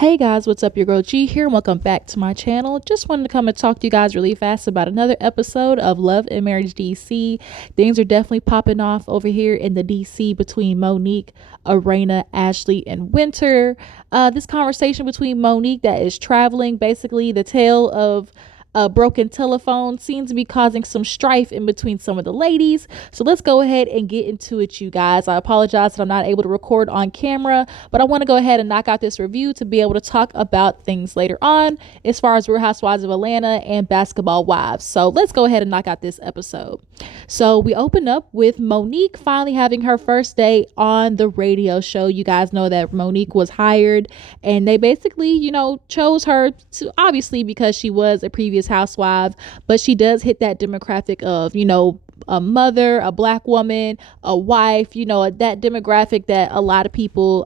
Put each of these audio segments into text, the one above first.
Hey guys, what's up? Your girl G here. Welcome back to my channel. Just wanted to come and talk to you guys really fast about another episode of Love and Marriage DC. Things are definitely popping off over here in the DC between Monique, Erana, Ashley, and Winter. This conversation between Monique that is traveling, basically the tale of a broken telephone, seems to be causing some strife in between some of the ladies. So let's go ahead and get into it, you guys. I apologize that I'm not able to record on camera, but I want to go ahead and knock out this review to be able to talk about things later on as far as Real Housewives of Atlanta and Basketball Wives. So let's go ahead and knock out this episode. So we open up with Monique finally having her first day on the radio show. You guys know that Monique was hired and they basically, chose her to, obviously because she was a previous housewife, but she does hit that demographic of, a mother, a black woman, a wife, that demographic that a lot of people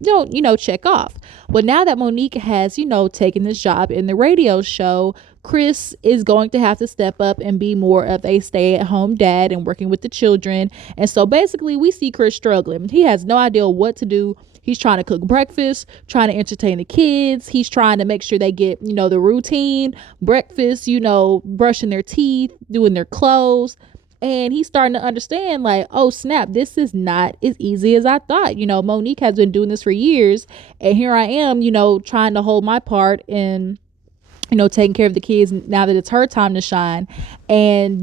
don't, check off. Well, now that Monique has, taken this job in the radio show, Chris is going to have to step up and be more of a stay-at-home dad and working with the children. And so basically we see Chris struggling. He has no idea what to do. He's trying to cook breakfast, trying to entertain the kids. He's trying to make sure they get, the routine breakfast, brushing their teeth, doing their clothes. And he's starting to understand like, oh snap, this is not as easy as I thought. Monique has been doing this for years. And here I am, trying to hold my part in, taking care of the kids now that it's her time to shine. And,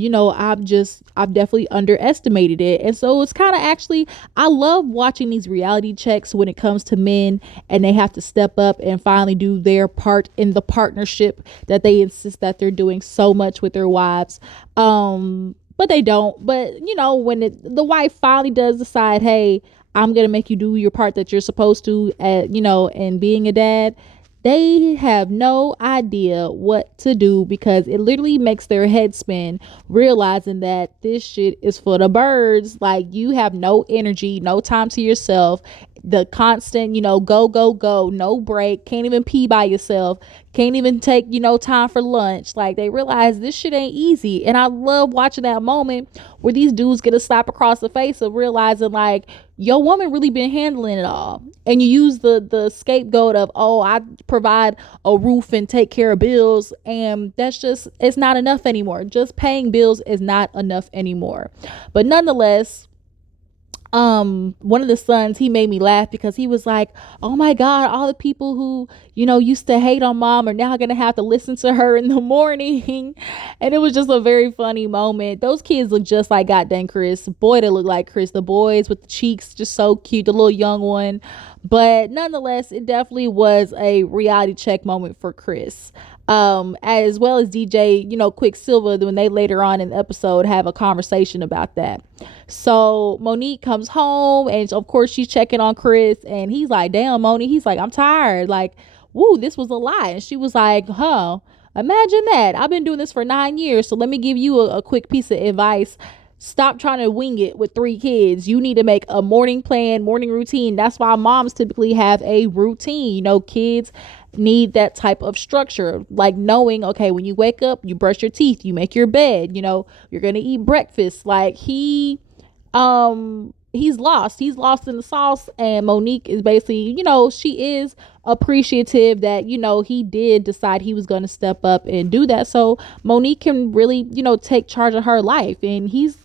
I've definitely underestimated it. And so it's kind of actually, I love watching these reality checks when it comes to men and they have to step up and finally do their part in the partnership that they insist that they're doing so much with their wives. But they don't. But, when the wife finally does decide, hey, I'm going to make you do your part that you're supposed to, and being a dad, they have no idea what to do because it literally makes their head spin, realizing that this shit is for the birds. Like, you have no energy, no time to yourself. The constant, go, go, go, no break, can't even pee by yourself, can't even take, time for lunch. Like, they realize this shit ain't easy. And I love watching that moment where these dudes get a slap across the face of realizing like, your woman really been handling it all. And you use the scapegoat of, oh, I provide a roof and take care of bills. And that's just, it's not enough anymore. Just paying bills is not enough anymore. But nonetheless, one of the sons, he made me laugh because he was like, oh my God, all the people who, used to hate on mom are now going to have to listen to her in the morning. And it was just a very funny moment. Those kids look just like goddamn Chris. Boy, they look like Chris. The boys with the cheeks, just so cute. The little young one. But nonetheless, it definitely was a reality check moment for Chris. As well as DJ, Quicksilver, when they later on in the episode have a conversation about that. So Monique comes home and of course she's checking on Chris and he's like, damn, Monique, he's like, I'm tired. Like, woo, this was a lie. And she was like, imagine that. I've been doing this for 9 years. So let me give you a quick piece of advice. Stop trying to wing it with 3 kids. You need to make a morning plan, morning routine. That's why moms typically have a routine. Kids need that type of structure, like knowing, okay, when you wake up, you brush your teeth, you make your bed, you're going to eat breakfast. Like he's lost in the sauce. And Monique is basically, she is appreciative that, he did decide he was going to step up and do that. So Monique can really, take charge of her life. And he's,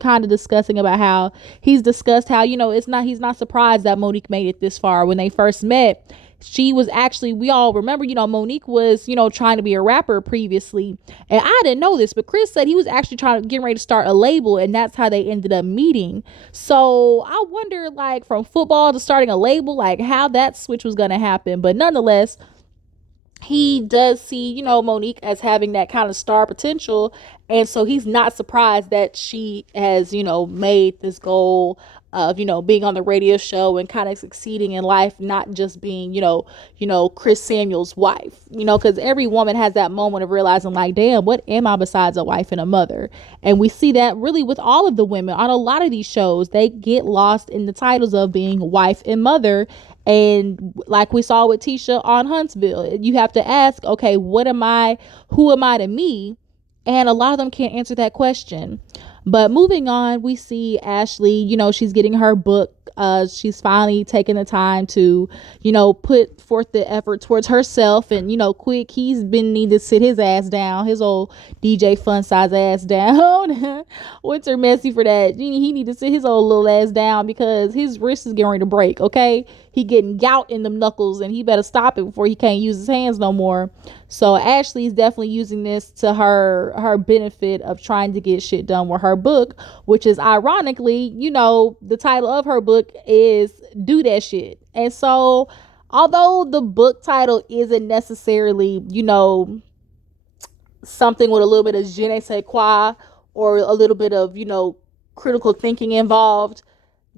kind of discussing about how he's discussed how, he's not surprised that Monique made it this far. When they first met, she was actually, we all remember, Monique was, trying to be a rapper previously. And I didn't know this, but Chris said he was actually getting ready to start a label. And that's how they ended up meeting. So I wonder, like, from football to starting a label, like how that switch was going to happen. But nonetheless, he does see, Monique as having that kind of star potential. And so he's not surprised that she has, made this goal of, being on the radio show and kind of succeeding in life, not just being, Chris Samuel's wife, because every woman has that moment of realizing like, damn, what am I besides a wife and a mother? And we see that really with all of the women on a lot of these shows. They get lost in the titles of being wife and mother. And like we saw with Tisha on Huntsville, you have to ask, okay, what am I? Who am I to me? And a lot of them can't answer that question. But moving on, we see Ashley, she's getting her book She's finally taking the time to, put forth the effort towards herself. And, Quick, he's been needing to sit his ass down, his old DJ fun size ass down. Winter messy for that. He need to sit his old little ass down because his wrist is getting ready to break, okay? He getting gout in them knuckles, and he better stop it before he can't use his hands no more. So Ashley's definitely using this to her benefit of trying to get shit done with her book, which is ironically, the title of her book is Do That Shit. And so although the book title isn't necessarily, something with a little bit of je ne sais quoi or a little bit of, critical thinking involved,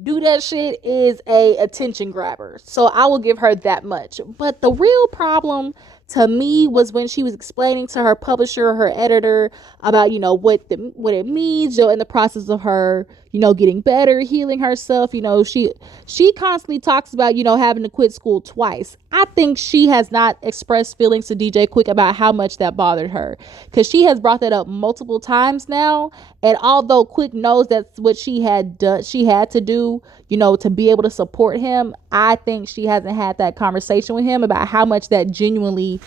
Do That Shit is a attention grabber. So I will give her that much. But the real problem to me was when she was explaining to her publisher, her editor, about what it means, in the process of her getting better, healing herself. She constantly talks about having to quit school twice. I think she has not expressed feelings to DJ Quick about how much that bothered her, because she has brought that up multiple times now. And although Quick knows that's what she had to do, to be able to support him, I think she hasn't had that conversation with him about how much that genuinely,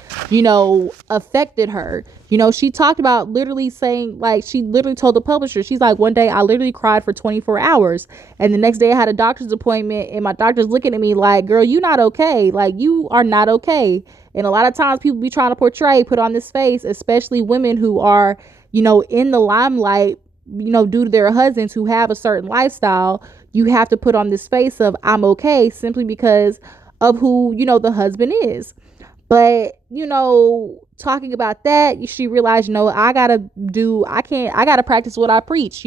affected her. She talked about literally saying, like, she literally told the publisher, she's like, one day I literally cried for 24 hours. And the next day I had a doctor's appointment, and my doctor's looking at me like, girl, you not okay. Like, you are not okay. And a lot of times people be trying to put on this face, especially women who are, in the limelight, due to their husbands who have a certain lifestyle. You have to put on this face of I'm okay simply because of who, the husband is. But, talking about that, she realized, I gotta practice what I preach.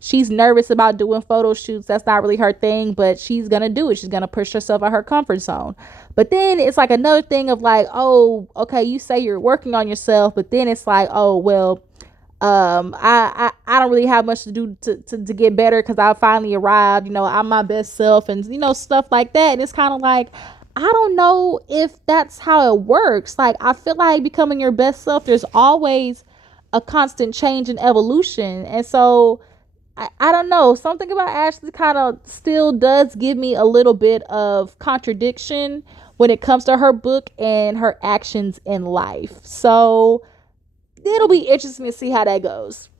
She's nervous about doing photo shoots. That's not really her thing, but she's gonna do it. She's gonna push herself out her comfort zone. But then it's like another thing of like, oh, okay, you say you're working on yourself, but then it's like, oh, well, I don't really have much to do to get better because I finally arrived, I'm my best self, and stuff like that. And it's kind of like, I don't know if that's how it works. Like, I feel like becoming your best self, there's always a constant change and evolution. And so I don't know, something about Ashley kind of still does give me a little bit of contradiction when it comes to her book and her actions in life. So it'll be interesting to see how that goes.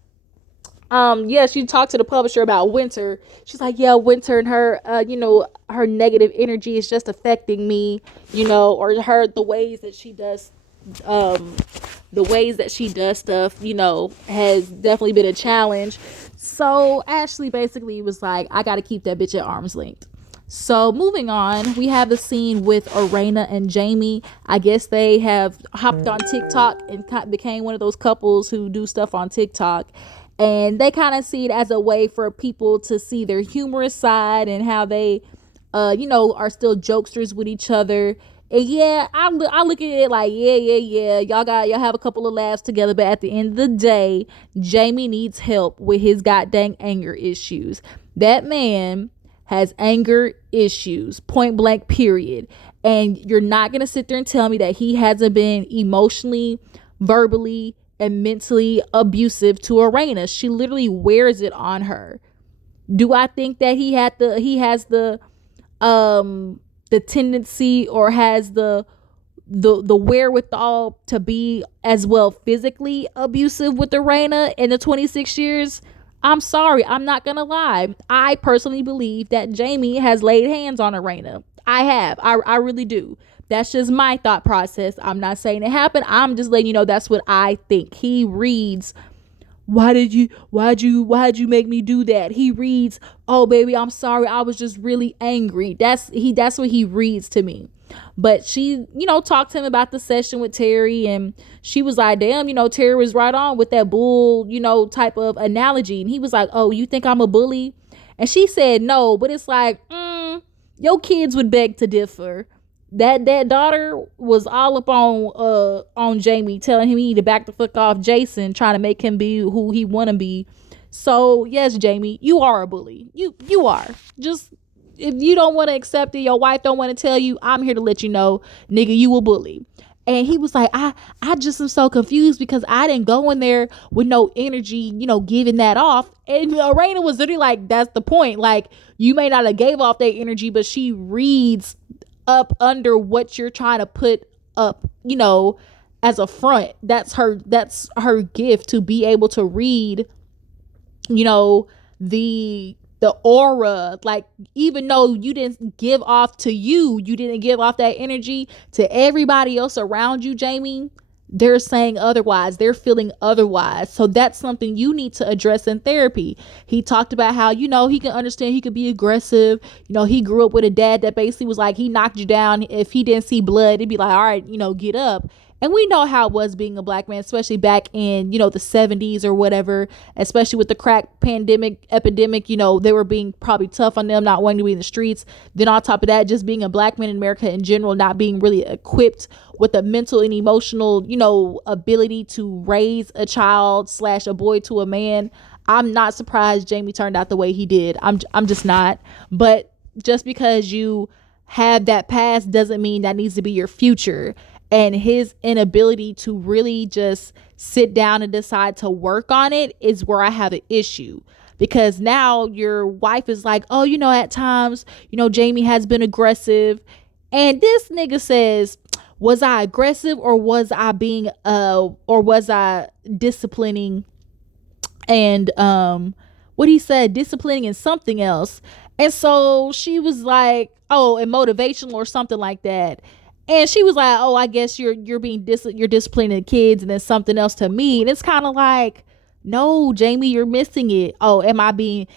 She talked to the publisher about Winter. She's like, yeah, Winter and her, her negative energy is just affecting me, or the ways that she does stuff, has definitely been a challenge. So Ashley basically was like, I gotta keep that bitch at arm's length. So moving on, we have the scene with Erana and Jamie. I guess they have hopped on TikTok and became one of those couples who do stuff on TikTok. And they kind of see it as a way for people to see their humorous side and how they, are still jokesters with each other. And yeah, I look at it like, yeah. Y'all have a couple of laughs together. But at the end of the day, Jamie needs help with his goddamn anger issues. That man has anger issues, point blank, period. And you're not going to sit there and tell me that he hasn't been emotionally, verbally, and mentally abusive to Erana. She literally wears it on her. Do I think that he has the tendency or has the wherewithal to be as well physically abusive with Erana in the 26 years? I'm sorry, I'm not gonna lie. I personally believe that Jamie has laid hands on Erana. I really do. That's just my thought process. I'm not saying it happened. I'm just letting you know that's what I think. He reads, why'd you make me do that? He reads, oh baby, I'm sorry, I was just really angry. That's what he reads to me. But she, talked to him about the session with Terri, and she was like, damn, Terri was right on with that bull, type of analogy. And he was like, oh, you think I'm a bully? And she said no, but it's like, your kids would beg to differ. That daughter was all up on Jamie, telling him he need to back the fuck off Jason, trying to make him be who he want to be. So yes, Jamie, you are a bully. You are. Just, if you don't want to accept it, your wife don't want to tell you, I'm here to let you know, nigga, you a bully. And he was like, I just am so confused because I didn't go in there with no energy, giving that off. And Erana was literally like, that's the point. Like, you may not have gave off that energy, but she reads up under what you're trying to put up, as a front. That's her gift, to be able to read, the aura. Like, even though you didn't give off to you didn't give off that energy to everybody else around you, Jamie, they're saying otherwise, they're feeling otherwise. So that's something you need to address in therapy. He talked about how, he can understand, he could be aggressive. He grew up with a dad that basically was like, he knocked you down. If he didn't see blood, he'd be like, all right, get up. And we know how it was being a black man, especially back in, the 70s or whatever, especially with the crack epidemic, they were being probably tough on them, not wanting to be in the streets. Then on top of that, just being a black man in America in general, not being really equipped with the mental and emotional, ability to raise a child / a boy to a man. I'm not surprised Jamie turned out the way he did. I'm just not. But just because you have that past doesn't mean that needs to be your future. And his inability to really just sit down and decide to work on it is where I have an issue. Because now your wife is like, oh, at times, Jamie has been aggressive. And this nigga says, was I aggressive, or was I disciplining? And what he said, disciplining and something else. And so she was like, oh, and motivational or something like that. And she was like, oh, I guess you're you're disciplining the kids, and then something else to me. And it's kind of like, no, Jamie, you're missing it. Oh, am I being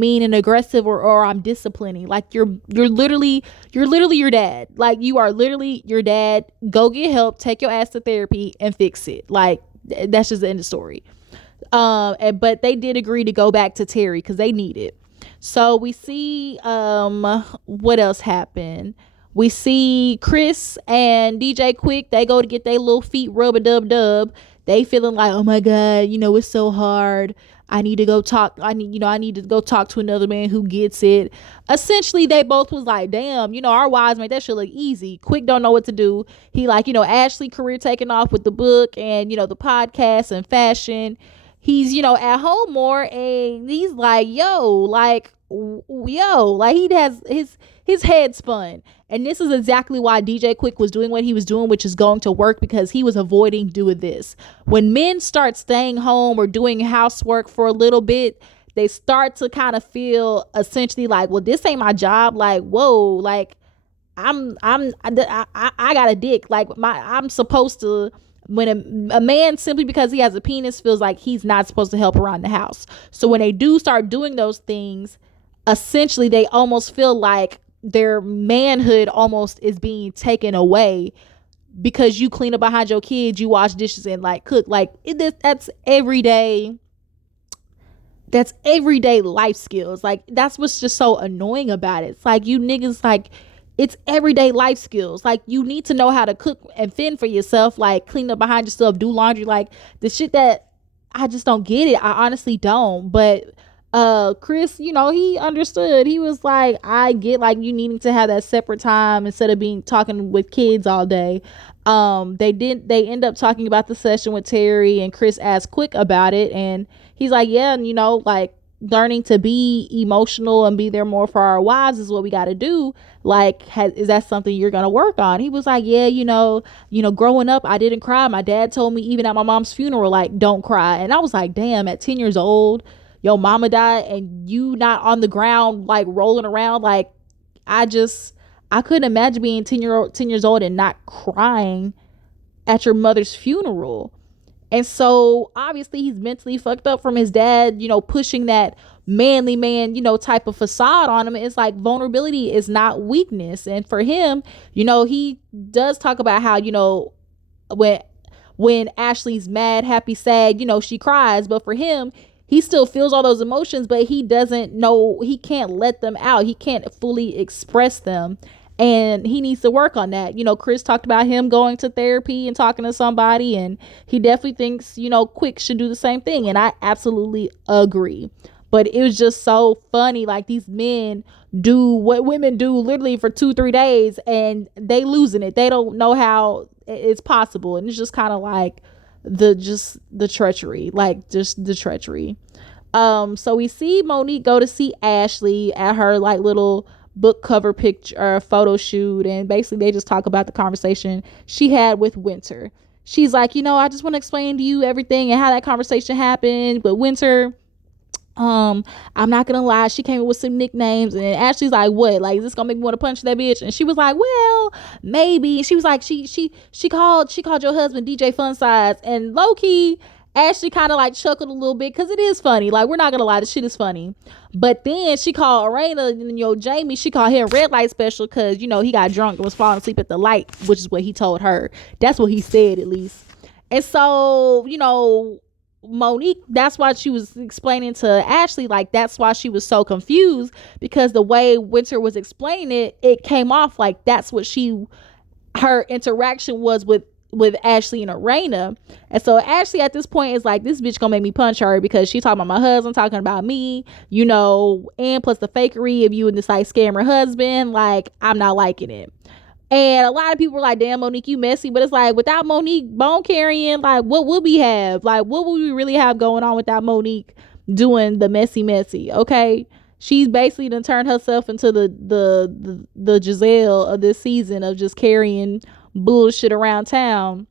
mean and aggressive, or I'm disciplining? Like, you're literally your dad. Like, you are literally your dad. Go get help, take your ass to therapy and fix it. Like, that's just the end of the story. But they did agree to go back to Terri because they need it. So we see, what else happened? We see Chris and DJ Quick. They go to get their little feet rub a dub. They feeling like, oh my God, it's so hard. I need to go talk. I need to go talk to another man who gets it. Essentially, they both was like, damn, our wives made that shit look easy. Quick don't know what to do. He like, Ashley career taking off with the book and, the podcast and fashion. He's, at home more, and he's like, he has his head spun. And this is exactly why DJ Quick was doing what he was doing, which is going to work, because he was avoiding doing this. When men start staying home or doing housework for a little bit, they start to kind of feel essentially like, well, this ain't my job. Like, whoa, like I got a dick. Like, I'm supposed to. When a man, simply because he has a penis, feels like he's not supposed to help around the house. So when they do start doing those things, essentially they almost feel like their manhood almost is being taken away, because you clean up behind your kids, you wash dishes and like cook. Like, that's everyday life skills. Like, that's what's just so annoying about it. It's like, you niggas, like, it's everyday life skills. Like, you need to know how to cook and fend for yourself, like clean up behind yourself, do laundry, like the shit that I just don't get it. I honestly don't. But Chris, he understood. He was like, I get, like, you needing to have that separate time instead of talking with kids all day. They end up talking about the session with Terri, and Chris asked Quick about it, and he's like, yeah, and like, learning to be emotional and be there more for our wives is what we got to do. Like, is that something you're gonna work on? He was like, yeah, growing up, I didn't cry. My dad told me, even at my mom's funeral, like, don't cry. And I was like, damn, at 10 years old, your mama died and you not on the ground, like, rolling around. Like, I couldn't imagine being 10 years old and not crying at your mother's funeral. And so obviously he's mentally fucked up from his dad, pushing that manly man, type of facade on him. It's like, vulnerability is not weakness. And for him, he does talk about how, when Ashley's mad, happy, sad, she cries. But for him, he still feels all those emotions, but he doesn't know, he can't let them out. He can't fully express them. And he needs to work on that. Chris talked about him going to therapy and talking to somebody, and he definitely thinks, Quick should do the same thing. And I absolutely agree. But it was just so funny. Like, these men do what women do literally for 2-3 days, and they losing it. They don't know how it's possible. And it's just kind of like the treachery, like just the treachery. So we see Monique go to see Ashley at her like little book cover picture photo shoot, and basically they just talk about the conversation she had with Winter. She's like, I just want to explain to you everything and how that conversation happened. But Winter, I'm not gonna lie, she came up with some nicknames, and Ashley's like, what, like, is this gonna make me want to punch that bitch? And she was like, well, maybe. She was like, she called your husband DJ Fun Size, and low-key Ashley kind of like chuckled a little bit because it is funny. Like, we're not gonna lie, the shit is funny. But then she called Erana and Jamie, she called him Red Light Special because he got drunk and was falling asleep at the light, which is what he told her. That's what he said, at least. And so, Monique, that's why she was explaining to Ashley, like, that's why she was so confused, because the way Winter was explaining it, it came off like that's what her interaction was with Ashley and Erana. And so Ashley at this point is like, this bitch gonna make me punch her because she talking about my husband, talking about me, and plus the fakery of you and this like scammer husband. Like, I'm not liking it. And a lot of people were like, damn, Monique, you messy. But it's like, without Monique bone carrying, like, what would we have? Like, what would we really have going on without Monique doing the messy? Okay. She's basically done turned herself into the Giselle of this season, of just carrying bullshit around town,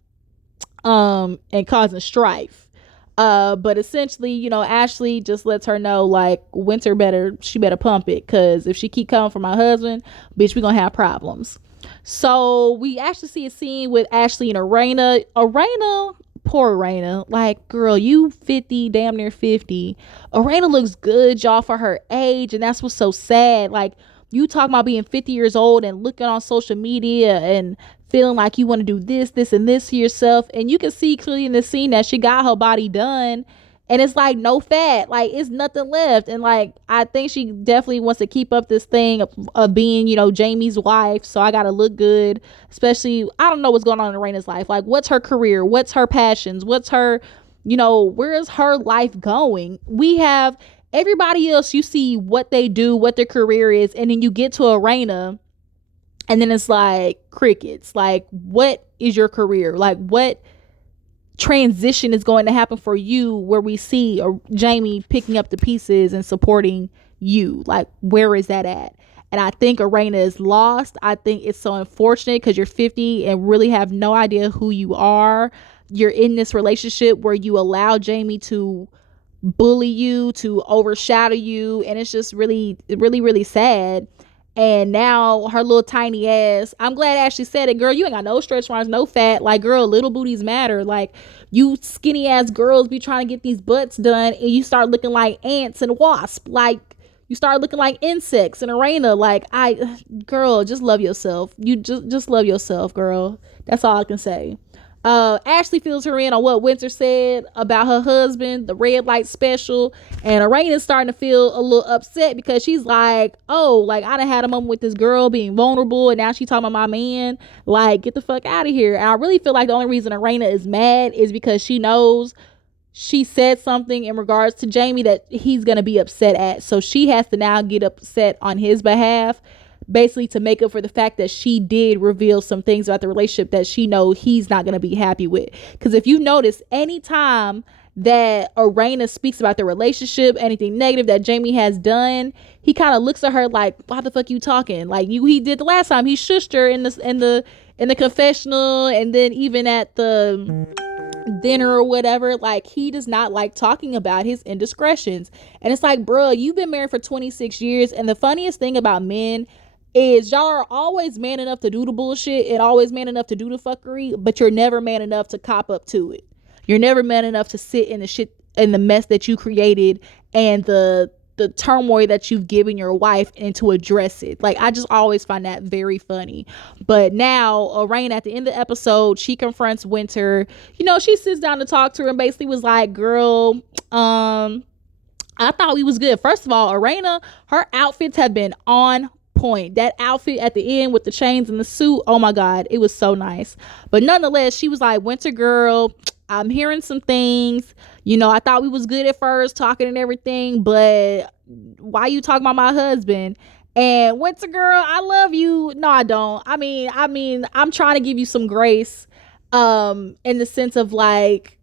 and causing strife. But essentially, Ashley just lets her know, like, Winter better pump it, because if she keep coming for my husband, bitch, we gonna have problems. So we actually see a scene with Ashley and Erana. Poor Erana. Like, girl, you 50, damn near 50. Erana looks good, y'all, for her age, and that's what's so sad. Like, you talking about being 50 years old and looking on social media and feeling like you want to do this, and this to yourself. And you can see clearly in the scene that she got her body done. And it's like no fat, like it's nothing left. And like, I think she definitely wants to keep up this thing of being, Jamie's wife. So I got to look good, especially, I don't know what's going on in Raina's life. Like, what's her career? What's her passions? What's her, where is her life going? We have everybody else, you see what they do, what their career is. And then you get to Erana, and then it's like crickets. Like, what is your career? Like, what transition is going to happen for you where we see Jamie picking up the pieces and supporting you? Like, where is that at? And I think Erana is lost. I think it's so unfortunate because you're 50 and really have no idea who you are. You're in this relationship where you allow Jamie to bully you, to overshadow you, and it's just really, really, really sad. And now her little tiny ass, I'm glad Ashley said it, girl, you ain't got no stretch marks, no fat. Like, girl, little booties matter. Like, you skinny ass girls be trying to get these butts done, and you start looking like ants and wasps. Like, you start looking like insects. And Erana, like, girl, just love yourself. You just love yourself, girl. That's all I can say. Ashley fills her in on what Winter said about her husband, the Red Light Special, and Erana's starting to feel a little upset because she's like, oh, like, I done had a moment with this girl being vulnerable, and now she talking about my man. Like, get the fuck out of here. And I really feel like the only reason Erana is mad is because she knows she said something in regards to Jamie that he's gonna be upset at, so she has to now get upset on his behalf, basically to make up for the fact that she did reveal some things about the relationship that she knows he's not going to be happy with. Because if you notice, anytime that Erana speaks about the relationship, anything negative that Jamie has done, he kind of looks at her like, why the fuck you talking? Like, he did the last time. He shushed her in the confessional, and then even at the dinner or whatever. Like, he does not like talking about his indiscretions. And it's like, bro, you've been married for 26 years, and the funniest thing about men is y'all are always man enough to do the bullshit and always man enough to do the fuckery, but you're never man enough to cop up to it. You're never man enough to sit in the shit, in the mess that you created, and the turmoil that you've given your wife, and to address it. Like, I just always find that very funny. But now Erana, at the end of the episode, she confronts Winter. She sits down to talk to her and basically was like, girl, I thought we was good. First of all, Erana, her outfits have been on point. That outfit at the end with the chains and the suit, oh my god, it was so nice. But nonetheless, she was like, Winter girl, I'm hearing some things. I thought we was good at first, talking and everything, but why you talking about my husband? And Winter girl, I love you. No, I don't. I mean, I'm trying to give you some grace. in the sense of like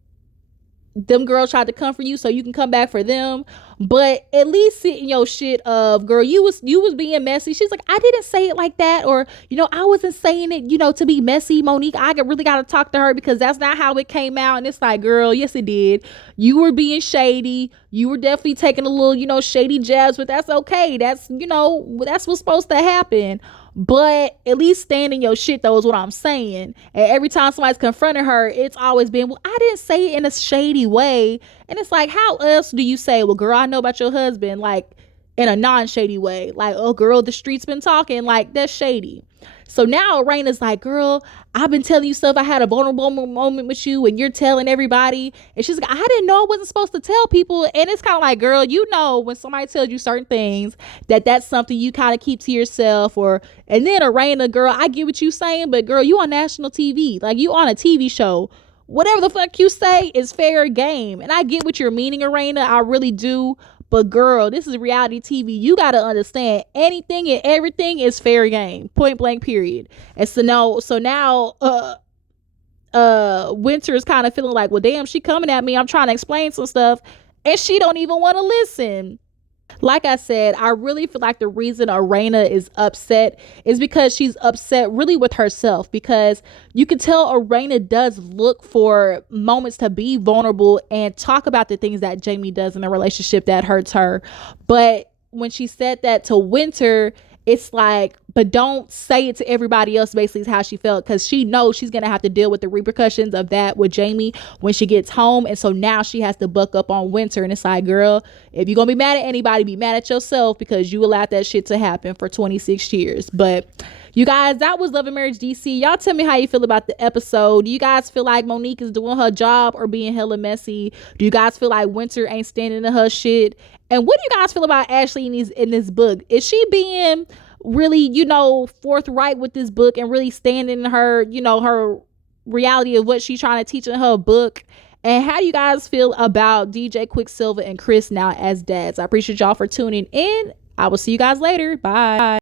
them girls tried to come for you so you can come back for them, but at least sit in your shit of, girl, you was being messy. She's like, I didn't say it like that, or I wasn't saying it to be messy, Monique. I really got to talk to her because that's not how it came out. And it's like, girl, yes it did. You were being shady. You were definitely taking a little shady jabs, but that's okay. That's what's supposed to happen. But at least stand in your shit, though, is what I'm saying. And every time somebody's confronting her, it's always been, well, I didn't say it in a shady way. And it's like, how else do you say, well, girl, I know about your husband, like in a non-shady way? Like, oh, girl, the streets been talking, like that's shady. So now Raina's like, girl, I've been telling you stuff. I had a vulnerable moment with you and you're telling everybody. And she's like, I didn't know I wasn't supposed to tell people. And it's kind of like, girl, when somebody tells you certain things, that's something you kind of keep to yourself. And then Raina, girl, I get what you saying, but girl, you on national TV. Like, you on a TV show. Whatever the fuck you say is fair game. And I get what you're meaning, Arena. I really do. But girl, this is reality TV. You gotta understand, anything and everything is fair game. Point blank, period. And so now Winter is kind of feeling like, well, damn, she coming at me. I'm trying to explain some stuff. And she don't even want to listen. Like I said, I really feel like the reason Arena is upset is because she's upset really with herself, because you can tell Arena does look for moments to be vulnerable and talk about the things that Jamie does in the relationship that hurts her. But when she said that to Winter, it's like, but don't say it to everybody else, basically, is how she felt, because she knows she's gonna have to deal with the repercussions of that with Jamie when she gets home. And so now she has to buck up on Winter. And it's like, girl, if you're gonna be mad at anybody, be mad at yourself, because you allowed that shit to happen for 26 years. But you guys, that was Love and Marriage DC. Y'all tell me how you feel about the episode. Do you guys feel like Monique is doing her job or being hella messy? Do you guys feel like Winter ain't standing in her shit? And what do you guys feel about Ashley in this book? Is she being really, forthright with this book and really standing in her, her reality of what she's trying to teach in her book? And how do you guys feel about DJ Quicksilver and Chris now as dads? I appreciate y'all for tuning in. I will see you guys later. Bye.